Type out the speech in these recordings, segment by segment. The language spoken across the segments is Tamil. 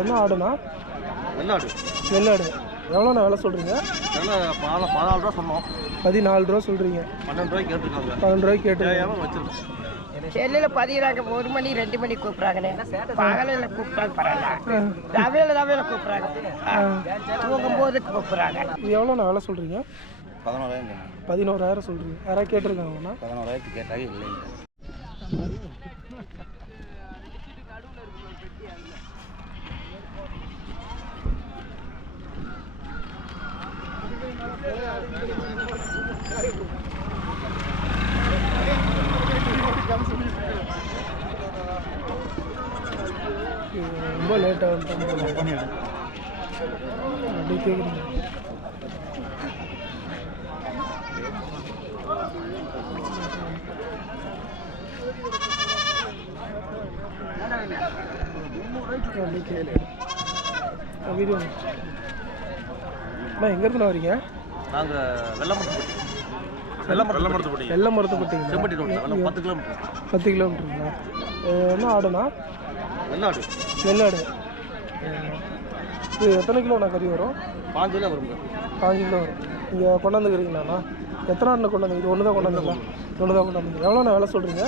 என்ன ஆடுனா? வெள்ளாடு. வெள்ளாடு. எவ்வளோண்ணா விலை சொல்கிறீங்க பதினாலு ரூபா சொன்னோம். பதினாலு ரூபா சொல்கிறீங்க பன்னெண்டு ரூபாய்க்கு கேட்டிருக்காங்க. பன்னெண்டு ரூபாய்க்கு கேட்டு ஏன் வச்சிருக்கோம்? செல்லில் பதிகிறாங்க ஒரு மணி ரெண்டு மணி கூப்பிட்றாங்கண்ணே. பகலில் கூப்பிட்டாங்க பரவாயில்ல. ரவையில் ரவையில் கூப்பிட்றாங்க. தூங்கும் போது கூப்பிட்றாங்க. இது எவ்வளோண்ணா விலை சொல்கிறீங்க பதினோராயிரம் பதினோராயிரம் சொல்கிறீங்க யாராவது கேட்டிருக்காங்கண்ணா பதினோராயிரத்துக்கு கேட்டாங்க இல்லைங்க. ரொம்ப லேட்டாக வந்துட்டோம் அப்படி கேட்குறீங்க அப்படி கேளு. வீடியோ அண்ணா எங்கேருந்து வரீங்க நாங்கள் வெள்ளமரத்து வெள்ளமரத்து வெள்ளமரத்து பட்டி வெள்ளை மரத்தை பட்டிங்களா செம்பட்டி ரோட்டில் பத்து கிலோமீட்டர். பத்து கிலோமீட்டருங்களா? என்ன ஆடுனா வெள்ளாடு வெள்ளாடு இது எத்தனை கிலோண்ணா கறி வரும்? பாஞ்சு கிலோ வருங்க பாஞ்சு கிலோ வரும். நீங்கள் கொண்டாந்துக்கிறீங்களாண்ணா எத்தனை ஆண்டு கொண்டாந்து இது ஒன்று தான் கொண்டாந்துங்களா ஒன்று தான் கொண்டாந்து எவ்வளோண்ணா விலை சொல்கிறீங்க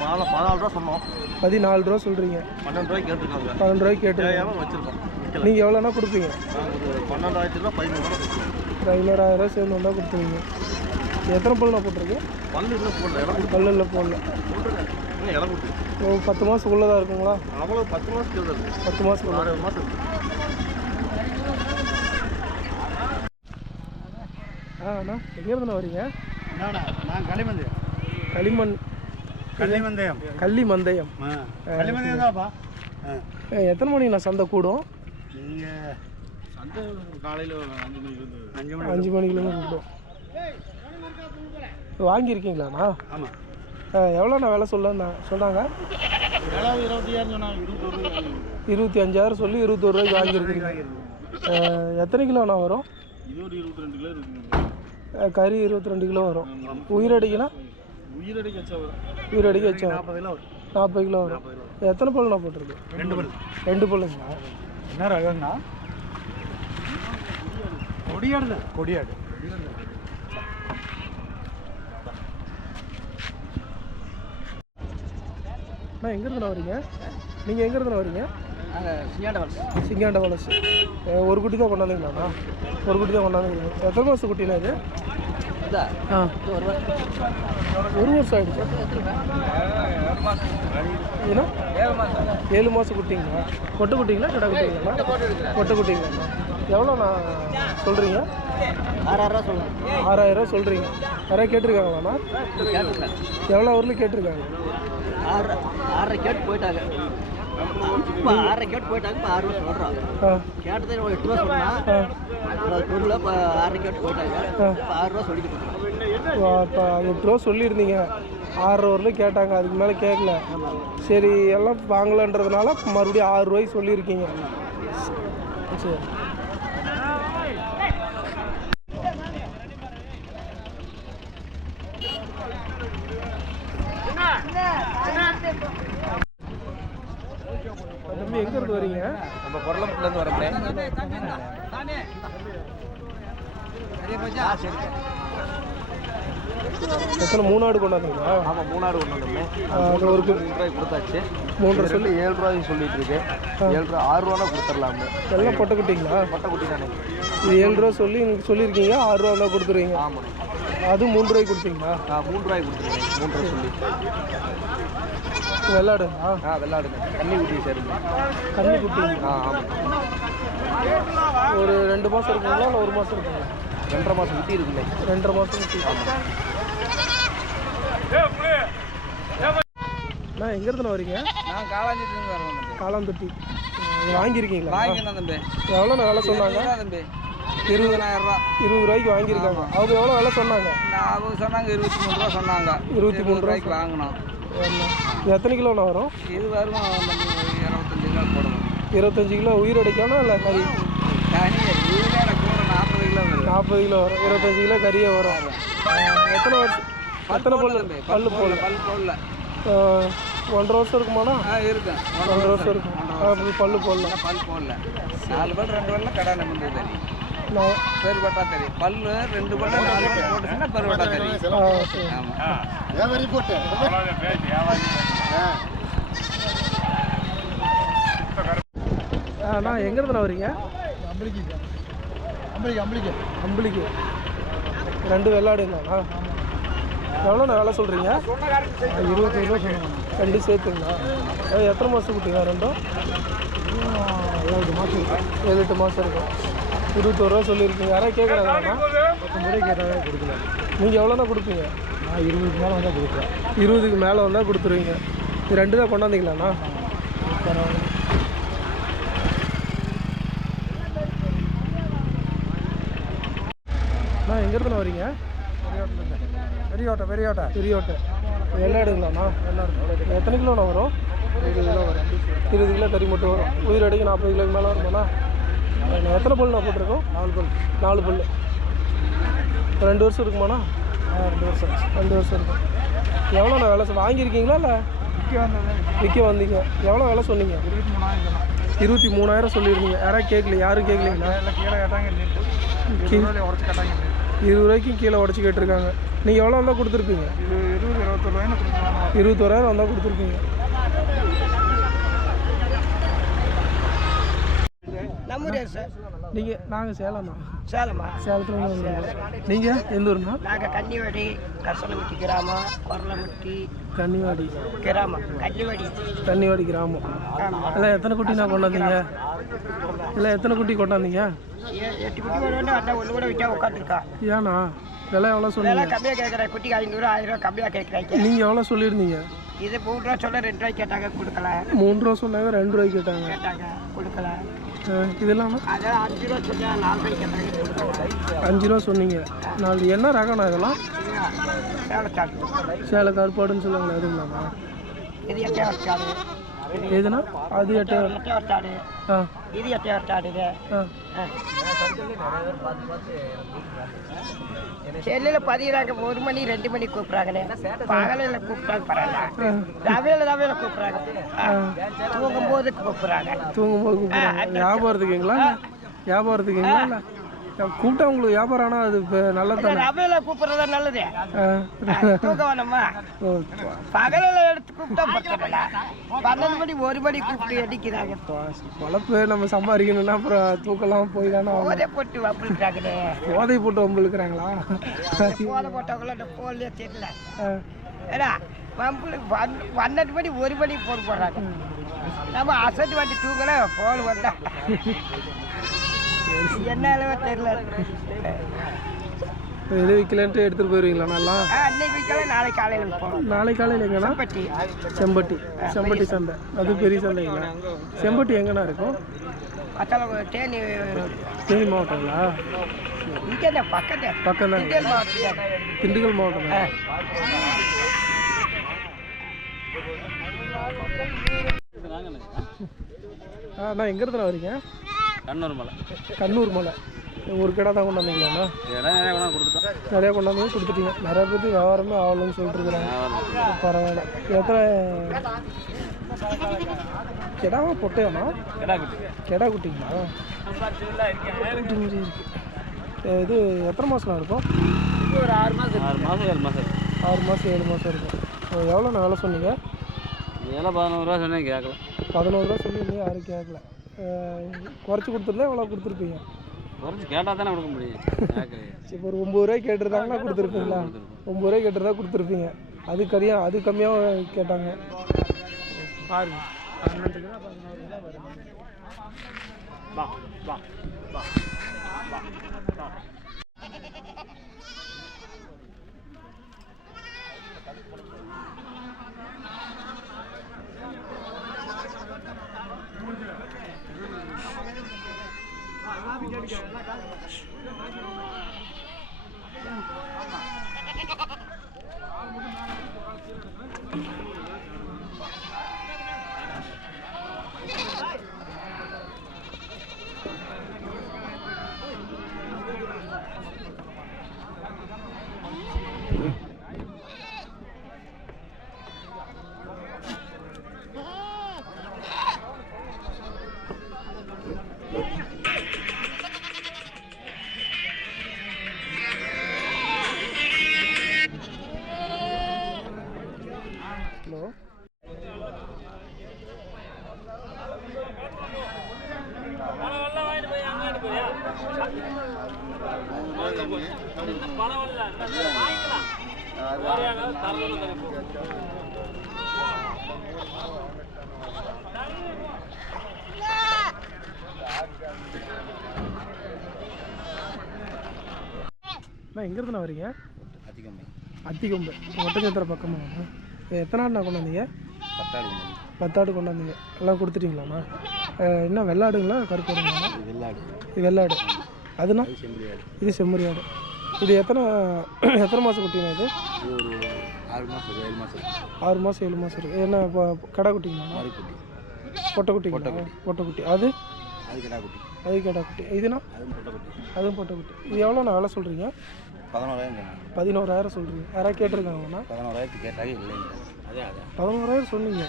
பால பதினாலு ரூபா சொன்னோம். பதினாலு ரூபா சொல்கிறீங்க பன்னெண்டு ரூபாய்க்கு கேட்டிருக்காங்க. பன்னெண்டு ரூபாய்க்கு கேட்டு வச்சிருக்கோம். நீங்கள் எவ்வளோண்ணா கொடுப்பீங்க? பன்னெண்டாயிரத்து ரூபா சேர்ந்து வந்தால் கொடுத்துருவீங்க. எத்தனை பல்லுண்ணா போட்டிருக்கு பல்லு இன்னும் போடல. பல்லில் போடல. இடம் பத்து மாதத்துக்குள்ளே தான் இருக்குங்களா? அவ்வளோ பத்து மாதத்துக்கு இருக்கு. பத்து மாதத்துக்குள்ள ஆறு மாதம் ஆ அண்ணா எங்கேருந்துண்ணா வரீங்க? நான் களிமந்தயம். களிமண் களிமந்தயம். கள்ளி மந்தயம் களிமந்தயம் தான்ப்பா. எத்தனை மணிண்ணா சந்தை கூடும்? நீங்கள் சந்தை காலையில் அஞ்சு மணிக்கு வந்து அஞ்சு மணி அஞ்சு மணிக்குலேருந்து கூப்பிடும் வாங்கியிருக்கீங்களாண்ணா ஆமாம் எவ்வளோண்ணா விலை சொல்ல சொன்னாங்க? இருபத்தி ஏழு சொன்னாங்க இருபத்தொரு இருபத்தி அஞ்சாயிரம் சொல்லி இருபத்தொரு ரூபாய்க்கு வாங்கியிருக்கீங்க. எத்தனை கிலோண்ணா வரும்? இது ஒரு இருபத்தி ரெண்டு கிலோ இருக்குங்க. ஆ, கறி இருபத்தி ரெண்டு கிலோ வரும். உயிரடிக்குன்னா உயிரடி கச்சா வரும். உயிரடிக்கு வச்சா நாற்பது கிலோ வரும். நாற்பது கிலோ வரும். எத்தனை பல்லுண்ணா போட்டிருக்கு? ரெண்டு பல். ரெண்டு பல்லுங்களா? என்ன ரகங்கண்ணா கொடியாடு. கொடியாடு அண்ணா எங்கேருந்துண்ணா வரீங்க? நீங்கள் எங்கேருந்துண்ணா வரீங்க? சிங்காண்ட வளர்ச்சி ஒரு குட்டி தான் கொண்டாந்துங்களாண்ணா ஒரு குட்டி தான் கொண்டாந்துங்க எத்தனை மாதம் குட்டிண்ணா இது? ஆ. ஒரு வருஷம். ஆயிடுச்சு? ஏன்னா ஏழு மாதம் குட்டிங்களா கொட்டை குட்டிங்களா கடை குட்டிங்களா கொட்டை குட்டிங்களா எவ்வளோண்ணா சொல்கிறீங்க ஆறாயிரம் சொல்லுங்கள் ஆறாயிரம் ரூபா சொல்கிறீங்க யாராவது கேட்டிருக்காங்களாண்ணா? எவ்வளோ ஊரில் கேட்டிருக்காங்க? ஆறு ஆறரை கேட்டு போயிட்டாங்க. இப்போ ஆறரை கேட்டு போயிட்டாங்க இப்போ ஆறு ரூபா சொல்கிறோம் ஆ. கேட்டதே ஒரு எட்டு ரூபா சொன்னா அது பொருள் இப்போ ஆறரை கேட்டு போயிட்டாங்க இப்போ ஆறு ரூபா சொல்லிக்கிட்டு இருக்கோம் இப்போ எட்டு ரூபா சொல்லியிருந்தீங்க. ஆறரை கேட்டாங்க அதுக்கு மேலே கேட்கல சரி எல்லாம் வாங்கலன்றதுனால மறுபடியும் ஆறு ரூபாய்க்கு சொல்லியிருக்கீங்க. சரி. தம்பி எங்க இருந்து வரீங்க? நம்ம பொருளம்பட்டிலேருந்து வரப்பே எத்தனை மூணாடு கொண்டாந்தீங்களா ஆமாம் மூணாறு கொண்டு வந்தோமே அது ஒரு மூணு ரூபாய்க்கு கொடுத்தாச்சு. மூன்றரை இது சொல்லி. ஏழு ரூபாய்க்கு சொல்லிட்டு இருக்கு ஏழு ரூபா ஆறு ரூபா கொடுத்துடலாம்னு எல்லாம் பொட்டை குட்டிங்களா? பட்டை குட்டி தானே. இது ஏழு ரூபா சொல்லி நீங்கள் சொல்லியிருக்கீங்க ஆறு ரூபா தான் கொடுத்துருவீங்க. ஆமாம் அது மூணு ரூபாய்க்கு கொடுத்தீங்களா? ஆ மூணு ரூபாய்க்கு கொடுத்துருக்கேன் மூணு ரூபாய் சொல்லி. வெள்ளாடுங்களா? ஆ வெள்ளாடுங்க. கன்னி குட்டி சரிங்க. கன்னி குட்டிங்களா ஆ ஆமாம் ஒரு ரெண்டு மாதம் இருக்குங்களா இல்லை ஒரு மாதம் இருக்குங்களா? ரெண்டரை மாதம் குட்டி இருக்குல்ல ரெண்டரை மாதம் குட்டி அண்ணா எங்கேருந்து வரீங்க? நான் காலாஞ்சிட்டு வரேன் காலாந்தொட்டி. வாங்கியிருக்கீங்களா? வாங்கிக்கணும் தம்பி. எவ்வளோ விலை சொன்னாங்க? தம்பி. இருபதாயிரம் ரூபா. இருபது ரூபாய்க்கு வாங்கியிருக்காங்க. அவங்க எவ்வளோ விலை சொன்னாங்க? நான் அவங்க சொன்னாங்க இருபத்தி மூணு ரூபா சொன்னாங்க. இருபத்தி மூணு ரூபாய்க்கு வாங்கினோம். இது எத்தனை கிலோண்ணா வரும்? இது வருமா இருபத்தஞ்சு கிலோ போடணும் இருபத்தஞ்சு கிலோ உயிரடிக்கானா இல்லை கறி? நாற்பது கிலோ நாற்பது கிலோ வரும். இருபத்தஞ்சு கிலோ கறியே வரும். எத்தனை வருஷம் எத்தனை பல்லு? பல்லு போடல. பல் போடல. ஒன்றரை வருஷம் இருக்குமாண்ணா? ஆ இருக்கும் ஒன்றரை வருஷம் இருக்கும் பல்லு போடலாம் பல் போடல. நாலு பல் ரெண்டு பல்ல கடை நான் பெருவட்டா தெரியும் பல்லு ரெண்டு பல்ல நாலு பல் போட்டுச்சுன்னா பெருவட்டா தெரியும். ஆ சரி. ஆமாம் அண்ணா எங்கேருந்து வரீங்க? அம்பளிக்கு அம்பளிக்கு அம்பளிக்கு அம்பளிக்கு ரெண்டு வெள்ளாடுங்கண்ணா. எவ்வளோண்ணா வேலை சொல்கிறீங்க இருபத்தஞ்சு ரூபா சொன்னாங்க ரெண்டு சேர்த்துங்களா எத்தனை மாதம் குட்டிங்க ரெண்டும்? ஏழு மாதம் ஏழு எட்டு மாதம் இருக்கும். இருபத்தோரு ரூபா சொல்லியிருக்கீங்க. யாராவது கேட்குறாங்கண்ணா பத்தொம்பது ரூபாய் கேட்டாவே கொடுக்கல. நீங்கள் எவ்வளோண்ணா கொடுப்பீங்க? நான் இருபதுக்கு மேலே வந்தால் கொடுக்குறேன் இருபதுக்கு மேலே வந்தால் கொடுத்துருவீங்க. இது ரெண்டு தான் கொண்டாந்தீங்களாண்ணா? அண்ணா எங்கேருந்து வரீங்க? பெரியோட்டை பெரியோட்டை. பெரியோட்டை. வெள்ளாடுங்களாண்ணா வெள்ளாடு எத்தனை கிலோண்ணா வரும்? இருபது கிலோ வரும். இருபது கிலோ கறி மட்டும் வரும். உயிர் அடிக்கு நாற்பது கிலோக்கு மேலே வருமாண்ணா? எத்தனை பல்லுண்ணா போட்டிருக்கோம்? நாலு பல் நாலு பல்லு. ரெண்டு வருஷம் இருக்குமாண்ணா? ரெண்டு வருஷம் ரெண்டு வருஷம் இருக்கும் எவ்வளோண்ணா வேலை வாங்கியிருக்கீங்களா இல்லை? விற்க வந்தீங்க. எவ்வளோ வேலை சொன்னீங்க? இருபத்தி மூணாயிரம் சொல்லியிருந்தீங்க. யாராவது கேட்கல யாரும் கேட்கலீங்களா? இருபது ரூபாய்க்கும் கீழே உடச்சி கேட்டிருக்காங்க. நீங்கள் எவ்வளோ வந்தால் கொடுத்துருப்பீங்க? இருபது இருபத்தொரு இருபத்தோராயிரம் வந்தால் கொடுத்துருப்பீங்க. நம்ம ஊரே சார் நீங்கள் நாங்கள் சேலம்? சேலமா. சேலத்தில் நீங்கள் எந்த ஊருண்ணா நாங்கள் கன்னிவாடி கசனமுட்டி கிராமம் கொரலமுட்டி கன்னிவாடி. கிராமம். கன்னிவாடி. கன்னிவாடி கிராமம். எல்லாம் எத்தனை குட்டிண்ணா கொண்டாந்தீங்க? எல்லாம் எத்தனை குட்டி கொண்டாந்தீங்க? எட்டு குட்டி வந்து அண்ணா ஒன்று கூட விட்டா உட்காந்துருக்கா ஏண்ணா விலை எவ்வளோ சொன்னீங்க? கம்மியாக கேட்குறேன் குட்டிக்கு ஐநூறு ஆயிரம் ரூபா கம்மியாக கேட்குறாங்க நீங்கள் எவ்வளோ சொல்லியிருந்தீங்க? இது மூணு ரூபா சொல்ல ரெண்டு ரூபாய்க்கு கேட்டாங்க கொடுக்கல. மூணு ரூபா சொன்னாங்க ரெண்டு ரூபாய்க்கு கேட்டாங்க. கேட்டாங்க கொடுக்கல. இதெல்லாம் அஞ்சு ரூபா சொன்னீங்க. நாலு என்ன ரகம்ண்ணா இதெல்லாம்? சேலை கருப்பாடுன்னு சொல்லுவாங்களே அதுங்களாண்ணா? இது எட்டையாவது சாடு இது ஆ. செல்லில் பதிகிறாங்க ஒரு மணி ரெண்டு மணி கூப்பிட்றாங்கண்ணே. பகலில் கூப்பிட்டாங்க பரவாயில்ல. ரவையில் ரவையில் கூப்பிட்றாங்க. தூங்கும் போது கூப்பிட்றாங்க. தூங்கும் போது வியாபாரத்துக்குங்களா வியாபாரத்துக்குங்களா கூப்பிட்டா உங்களுக்கு வியாபாரம் ஆனால் அது இப்போ நல்லது தானே? ரவையில் கூப்பிட்றது நல்லது. ஓ, பகலில் எடுத்து கூப்பிட்டா பன்னெண்டு மணி ஒரு மணி கூப்பிட்டு அடிக்கிறாங்க. பொழப்பு நம்ம சம்பாதிக்கணும்னா அப்புறம் தூக்கலாம் போய் தானே. போதை போட்டு வம்பிழுக்கிறாங்கண்ணே போதை போட்டு வம்பிழுக்கிறாங்களா? போதை போட்டவங்கள போன்லேயே தெரியல. ஆ. ஏடா வம்பு பன்- பன்னெண்டு மணி ஒரு மணி போன் போடுறாங்க. நம்ம அசட்டு வண்டி தூங்கல போன் வந்தா. என்ன அளவோ தெரியல. எது விற்கலன்ட்டு எடுத்துகிட்டு போயிருவீங்களா நல்லா? வைக்கலாம் நாளைக்கு காலையில் போகணும் நாளை காலையில் எங்கண்ணா பட்டி செம்பட்டி. செம்பட்டி சந்தை. அது பெரிய சந்தைங்களா செம்பட்டி எங்கண்ணா இருக்கும்? தேனி தேனி மாவட்டங்களா? இங்கே தான் பக்கத்து பக்கம் தான் திண்டுக்கல் மாவட்டம்? அண்ணா எங்கேருந்து வரீங்க? கண்ணூர் மலை. கண்ணூர் மலை. ஒரு கடை தான் கொண்டு வந்தீங்களாண்ணா? இடம் நிறைய கொண்டாந்து கொடுத்துட்டோம். நிறையா கொண்டாந்து கொடுத்துட்டீங்க. நிறைய பேருக்கு வியாபாரமே ஆகலன்னு சொல்லிட்டு இருக்கிறாங்க. பரவாயில்ல. எத்தனை கெடாவா பொட்டையாண்ணா? கிடா குட்டி. கெடா குட்டிங்களா? குட்டி மாதிரி இருக்கு. இது எத்தனை மாதம் இருக்கும்? ஒரு ஆறு மாதம் ஆறு மாதம் ஏழு மாதம் ஆறு மாதம் ஏழு மாதம் இருக்கும் எவ்வளோண்ணா வேலை சொன்னீங்க? இதெல்லாம் பதினோரு ரூபா சொன்னேன் கேட்கல. பதினோரு ரூபா சொல்லியிருந்தீங்க யாரும் கேட்கல. குறைச்சி கொடுத்துருந்தா எவ்வளோ கொடுத்துருப்பீங்க? குறைச்சி கேட்டால் தானே கொடுக்க முடியும். இப்போ ஒரு ஒம்பது ரூபாய் கேட்டிருந்தாங்கன்னா கொடுத்துருப்பீங்களா? ஒம்பது ரூபாய் கேட்டிருந்தா கொடுத்துருப்பீங்க. அது கரியா அது கம்மியாக கேட்டாங்க. பாருங்க. எங்கேருந்துண்ணா வரீங்க? அதிகமே அத்திக்கொம்பு ஒட்டஞ்சத்திர பக்கமா? எத்தனை ஆடுண்ணா கொண்டு வந்தீங்க? பத்தாடு பத்தாடு கொண்டு வந்தீங்க. எல்லாம் கொடுத்துட்டீங்களாண்ணா? என்ன வெள்ளாடுங்களா? கருப்பு ஆடுங்களா வெள்ளாடு. இது வெள்ளாடு. அதுனா? இது செம்மறி ஆடு இது எத்தனை எத்தனை மாதம் குட்டிண்ணா இது? ஆறு மாதம் ஏழு மாதம் ஆறு மாதம் ஏழு மாதம் இருக்குது என்ன இப்போ கடை குட்டிங்களாண்ணா மாறிக்குட்டி பொட்டை குட்டிங்களா? பொட்டை குட்டி. அது? அது கிடா குட்டி. அது கடை குட்டி. இதுனா? அதுவும் பொட்டை குட்டி. அதுவும் பொட்டை குட்டி. இது எவ்வளோ நான் வேலை சொல்கிறீங்க பதினோராயிரம் பதினோராயிரம் சொல்கிறீங்க யாராவது கேட்டிருக்காங்கண்ணா பதினோராயிரத்துக்கு கேட்டாங்க இல்லைங்க. அதே அதே. பதினோராயிரம் சொன்னீங்க.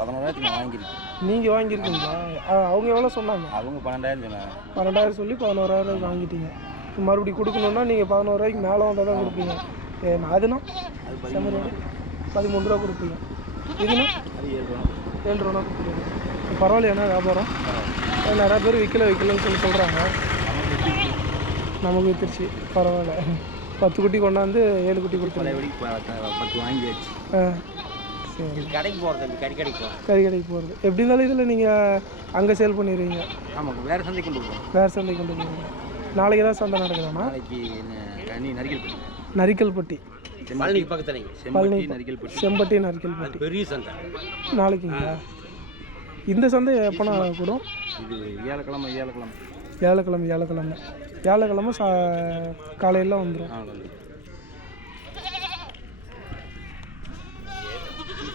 பதினோராயிரத்துக்கு நான் வாங்கியிருக்கேன். நீங்கள் வாங்கியிருக்கீங்களா? ஆ, அவங்க எவ்வளோ சொன்னாங்க? அவங்க பன்னெண்டாயிரம் சொன்னாங்க. பன்னெண்டாயிரம் சொல்லி பதினோராயிரம் வாங்கிட்டீங்க. மறுபடியும் கொடுக்கணுன்னா நீங்கள் பதினோராயிரக்கு மேலே வந்தால் தான் கொடுப்பீங்க. ஏ, அதுனா? அது ஆடு பதிமூணு ரூபா கொடுப்பீங்க. இதுனா அது ஏழு ரூபா. ஏழு ரூபா கொடுப்பீங்க. பரவாயில்லையாண்ணா வியாபாரம்? அது நிறையா பேர் விற்கல விற்கலன்னு சொல்லி சொல்கிறாங்க நமக்கு வித்துருச்சு பரவாயில்ல. பத்து குட்டி கொண்டாந்து ஏழு குட்டி கொடுத்துருங்க. பழையபடி ப- பத்து வாங்கியாச்சு. ஆ. கடைக்கு போகிறது கறி கடைக்கு போகிறோம் கறி கடைக்கு போகிறது எப்படி இருந்தாலும் இதில் நீங்கள் அங்கே சேல் பண்ணிடுவீங்க. ஆமாம் வேறு சந்தை கொண்டு போகிறோம் வேறு சந்தைக்கு கொண்டு போவீங்க. நாளைக்கு ஏதாவது சந்தை நடக்குதாண்ணா நாளைக்கு என்ன கனி நரிக்கல் பட்டி. நரிக்கல்பட்டி. பழனிக்கு பக்கத்தில் செம்பட்டி நரிக்கல் பட்டி செம்பட்டி நரிக்கல்பட்டி. பெரிய சந்தை. நாளைக்குங்களா? இந்த சந்தை எப்போனா கூடும்? இது வியாழக்கிழமை வியாழக்கிழமை. வியாழக்கிழமை வியாழக்கிழமை. வியாழக்கிழமை சா காலையில் வந்துடும்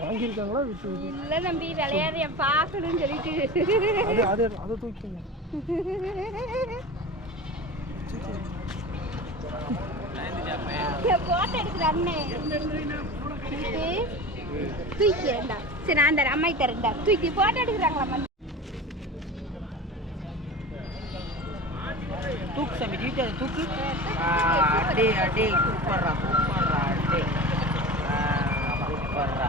வாங்கியிருக்காங்களா? விட்டு இல்லை நம்பி விளையாட பார்க்கணும்னு சொல்லிட்டு. அது அது தூக்கிங்க. போட்டோ எடுக்கிற அண்ணன் சரி நான் தரேன் அம்மாய் தரேன்டா. தூக்கி போட்டோ எடுக்கிறாங்களா தூக்கு சாமி தூக்கி. அதை தூக்கு அடே அடே சூப்பர்ரா சூப்பர்ரா அடே. சூப்பர்ரா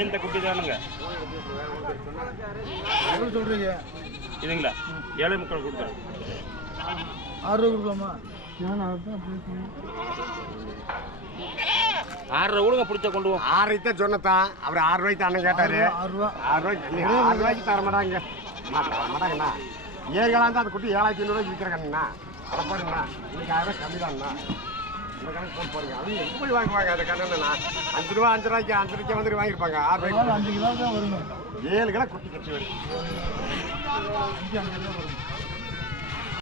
இந்த குட்டி தானுங்க எவ்வளோ சொல்கிறீங்க இதுங்களா? ஏழை முக்கால் கொடுக்குறேன் ஆறு ரூபா கொடுக்கலாமா. ஆறரை கொடுங்க பிடிச்ச கொண்டு போ. ஆறரைக்கு தான் சொன்னதான். அவர் ஆறு ரூபாய்க்கு அண்ணன் கேட்டாரு. ஆறு ரூபா ஆறு ரூபாய்க்கு ஆறு தர மாட்டாங்க. தர மாட்டாங்கண்ணா ஏழாம் அந்த குட்டி ஏழாயிரத்தி ஐநூறுவாய்க்கு விற்கிறேங்கண்ணா அதை பாருங்கண்ணா இன்னைக்கு ஆயிரம் ரூபாய் கம்மி தான்ண்ணா இந்த கணக்கு போட்டு பாருங்க அவங்க போய் வாங்குவாங்க அந்த கண்ணண்ணா அஞ்சு ரூபா அஞ்சு ரூபாய்க்கு அஞ்சு ரூபாய்க்கு வந்துட்டு வாங்கியிருப்பாங்க ஆறு ரூபாய்க்கு அஞ்சு கிலோ தான் வருங்க ஏழு கிலோ குட்டி கட்டி வரும்.